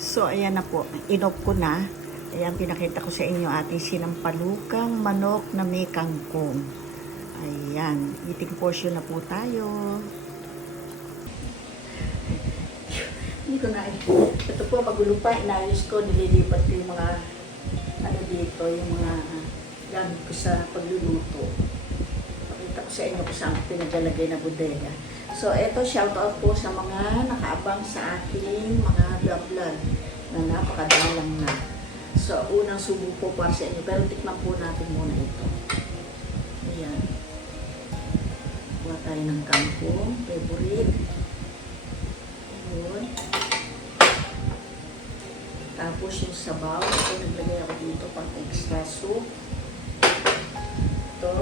So, ayan na po. Inop ko na. Ayan, pinakita ko sa inyo ating sinampalukang manok na may kangkong. Ayan. Eating portion na po tayo. Hindi ko na. Ito po, magulo pa. Inayos ko. Nililipat ko yung mga ano dito, yung mga gamit ko sa pagluluto. Pakita ko sa inyo kung saan ko pinagalagay na bodega. So, eto, shout out po sa mga nakaabang sa aking mga vlog-vlog na napakadalang na. So, unang subo po para sa inyo. Pero tikman po natin muna ito. Ayan. Kuha tayo ng kangkong. Favorite. Ayun. Tapos yung sabaw. Ito, naglagay ako dito pang extra soup. Ito.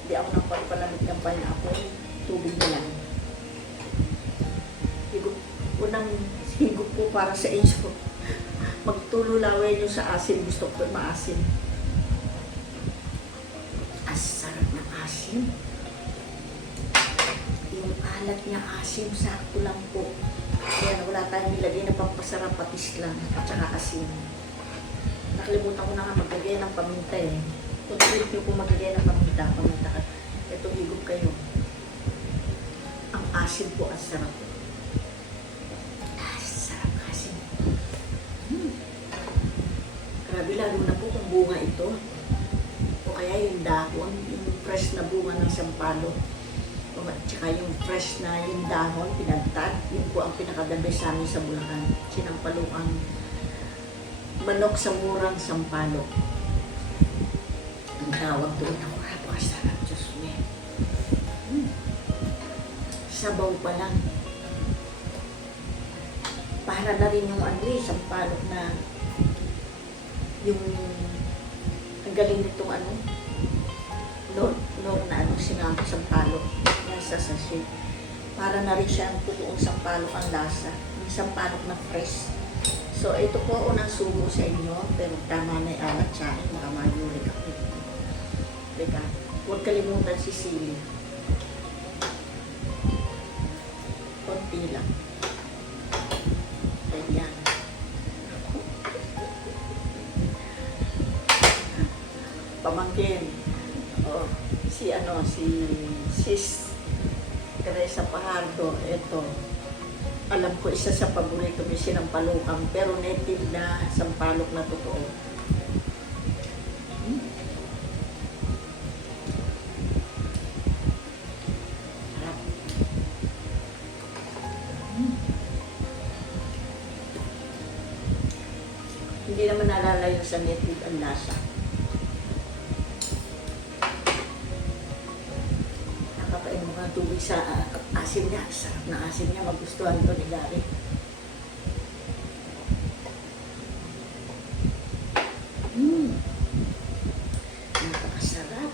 Hindi ako nang pagpalamig ng pineapple. Tubig na lang. Unang higop po para sa inyo. Magtululaway nyo sa asin. Gusto ko maasim. As sarap ng asim. Yung alat niya asim, sakto lang po. Kaya wala tayong nilagay na pampasarap patis lang at saka asin. Nakalimutan ko na nga maglagay ng paminta eh. Kung trip nyo po maglagay ng paminta, paminta ka. Ito higop kayo. Ang asin po, ang sarap. Ah, lalo na po kung bunga ito. O kaya yung dahon, yung fresh na bunga ng sampalo. O at yung fresh na yung dahon, pinagtad. Yun po ang pinakadabi sa amin sa Bulacan. Sinampalo ang manok sa murang sampalo. Ang tawag doon ako, napakasarap, Diyos me. Hmm. Sabaw pa lang. Para na rin yung ano eh, sampalok na yung ang galing nitong ano, Lord, Lord na ano, sinama sampalok nasa sachet. Para na rin siya ang totoong sampalok ang lasa. Yung sampalok na fresh. So, ito po unang sumo sa inyo, pero tama na yung alat sa akin, baka mayuri ako. Teka, huwag kalimutan si Sili. Konti lang. Ano, si Sis Teresa Pajardo, ito. Alam ko isa sa paborito may sinampalukang, pero native na sampalok na totoo. Hindi naman nalalayo sa native ang lasa. Sa ah, asim niya. Sarap na asim niya. Magustuhan ko ni Gary. Mmm. Napakasarap.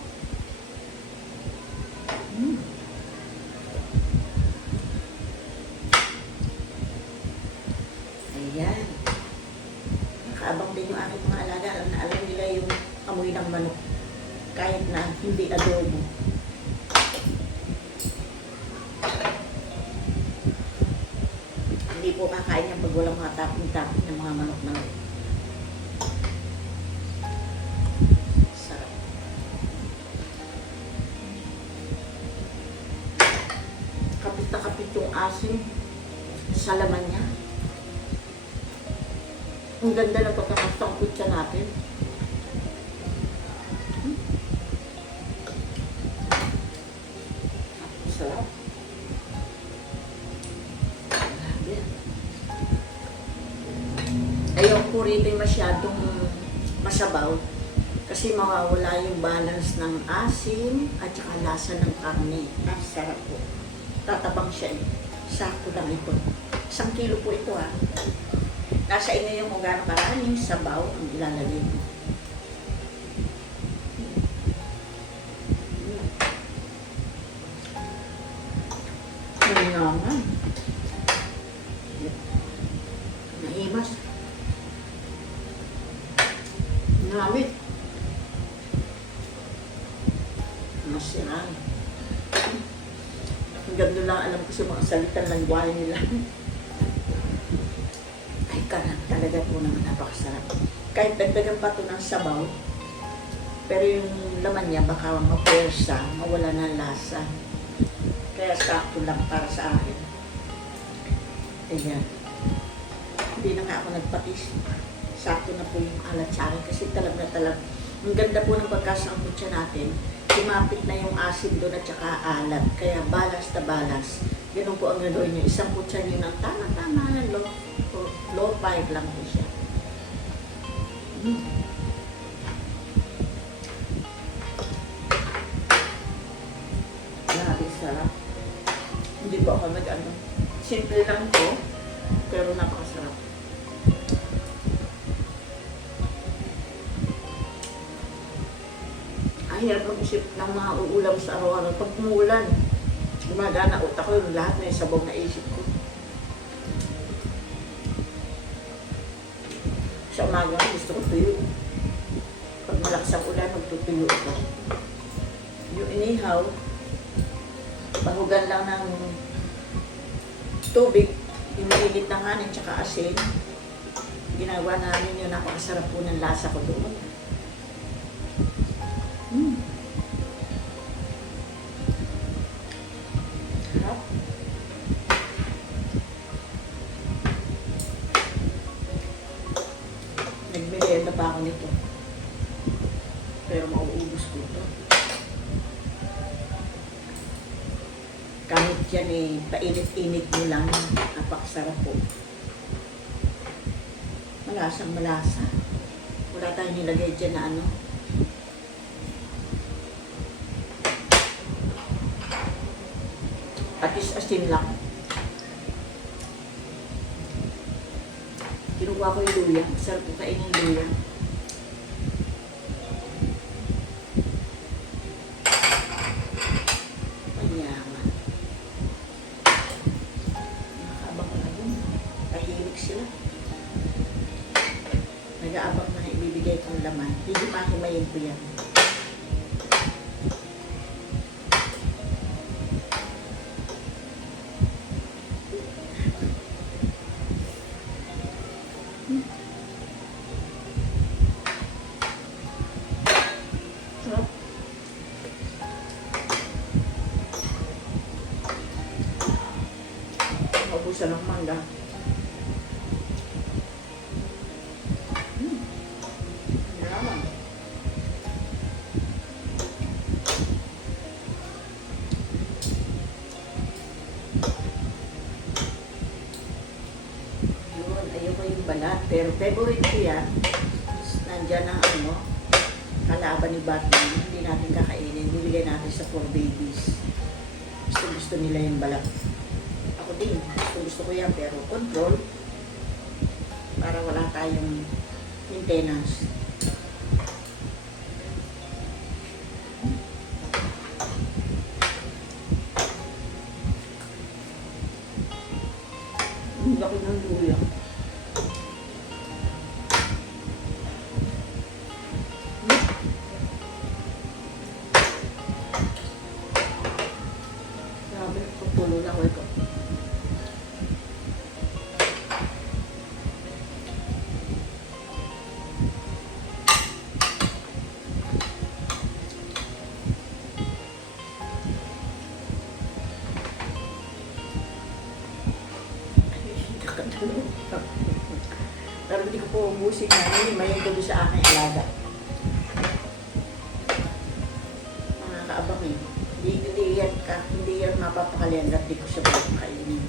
Mmm. Ayan. Nakaabang din yung aking mga alaga na alam nila yung amoy ng manok. Kahit na hindi adobo. Hindi po kakain yan pag walang mga taping-taping ng mga manok na Sarap. Kapit na kapit yung asin sa laman niya. Ang ganda ng pagkakastang putsa natin. Rin yung masyadong masabaw kasi mawawala yung balance ng asin at saka lasa ng karne. Ang sarap po. Tatabang siya eh. Sakto lang ito. Isang kilo po ito ha. Nasa inyo yung kung gaano karaming sabaw ang ilalagay mo. Masirang. Hanggang doon lang alam ko sa mga salitang langwahe nila. Ay, ka na. Talaga po naman napakasarap. Kahit dagdagan pa ito ng sabaw, pero yung laman niya baka mapwersa, mawala ng lasa. Kaya sakto lang para sa akin. Ayan. Hindi na nga ako nagpatis. Sakto na po yung alat sa akin kasi talag na talag. Ang ganda po ng pagkasangkutsa natin. Sumapit na yung acid doon at saka alat. Kaya balance na balance. Ganun po ang gagawin nyo. Isang kutsa nyo ng tama-tama low, low five lang po siya. Mm. Sarap. Hindi po ako nag-ano. Simple lang po, pero napakasarap. Mag-isip ng mga uulam sa araw-araw. Pag umuulan, gumagana utak ko yung lahat na sabaw na isip ko. Sa umaga, gusto ko tuyo. Pag malakas ang ulan, magtutuyo ako. Yung inihaw, bahugan lang ng tubig, inilit ng hanin tsaka asin. Ginagawa namin yun, napakasarap po ng lasa ko doon. Nito. Pero mauubos ko ito. Kahit yan eh, painit-init mo lang, napakasarap po. Malasang malasa. Wala tayong nilagay dyan na ano. Patis asin lang. Kinuha ko yung luya. Sarap ko kainin yung luya. Ko yan. Sarap. Maubusan ng mangga. Pero favorite ko yan. Nandyan ang ano, kalaban ni Batman. Hindi natin kakainin. Bibigay natin sa four babies. Gusto gusto nila yung balat. Ako din. Gusto gusto ko yan. Pero control. Para wala tayong maintenance. Pero hindi ko po ubusin na yun. May tuloy sa aking alaga. Mga kaabang eh. Hindi, hindi yan ka, hindi yan mapapakalian at di ko siya kainin.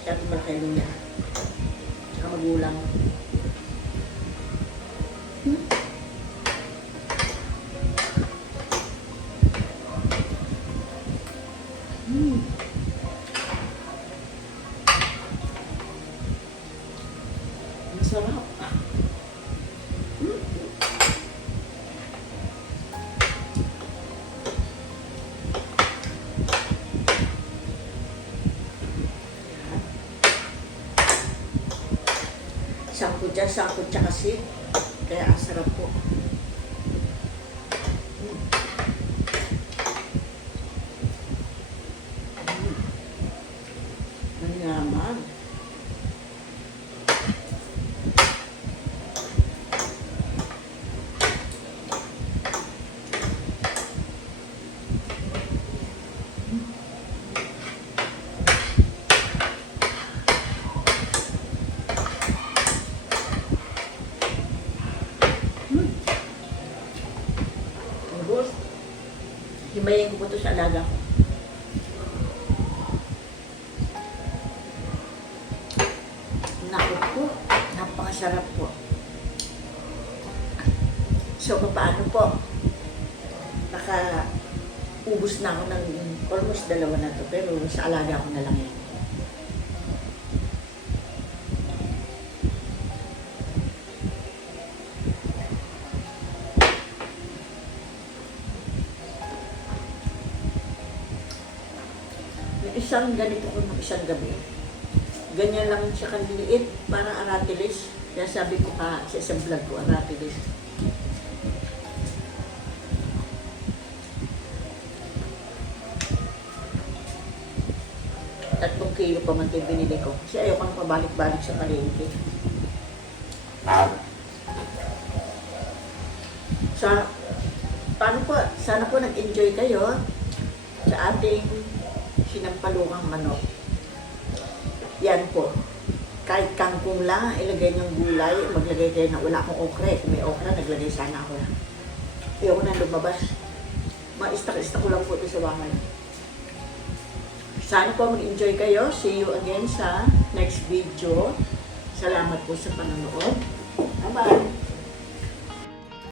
Siya ito malaki luya. Tsaka magulang. Sangkot dyan, sangkot siya kasi. Kaya ang po. Hmm. Himayin ko po ito sa alaga ko. Naku po, napakasarap po. So, paano po? Naka ubus na ako ng almost dalawa na to, pero sa alaga ko na lang yan. May isang ganito ko ng isang gabi. Ganyan lang siya kaliliit, parang aratilis. Kaya sabi ko ka sa isang vlog ko, aratilis. Tatlong kilo pa man ito binili ko. Kasi ayaw kang pabalik-balik sa palengke. Sa, paano po, sana po nag-enjoy kayo sa ating sinampalukang manok. Yan po. Kahit kangkong lang, ilagay niyong gulay, maglagay kayo na wala akong okra. eh. Kung may okra, naglagay sana ako. Ayoko na lumabas. Ma-istak-istak ko lang po ito sa bahay. Sana po mag-enjoy kayo. See you again sa next video. Salamat po sa panonood. Bye-bye!